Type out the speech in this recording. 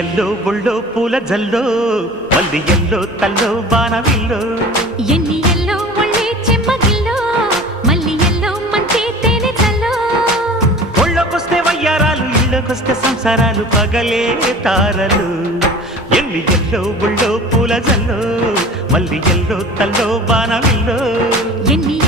yellow బుళ్ళో పూల జల్లో మల్లి yellow తల్లో బాణవిల్లో ఎన్ని ఎల్లో ఒళ్ళే చెమ్మగిల్లో మల్లి ఎల్లో మంచి తేనె చల్లో ఒళ్ళొకొస్తే వయ్యారాలు ఇళ్ళకొస్తే సంసారాలు పగలే తారలు ఎన్ని ఎల్లో బుళ్ళో పూల జల్లో మల్లి ఎల్లో తల్లో బాణవిల్లో ఎన్ని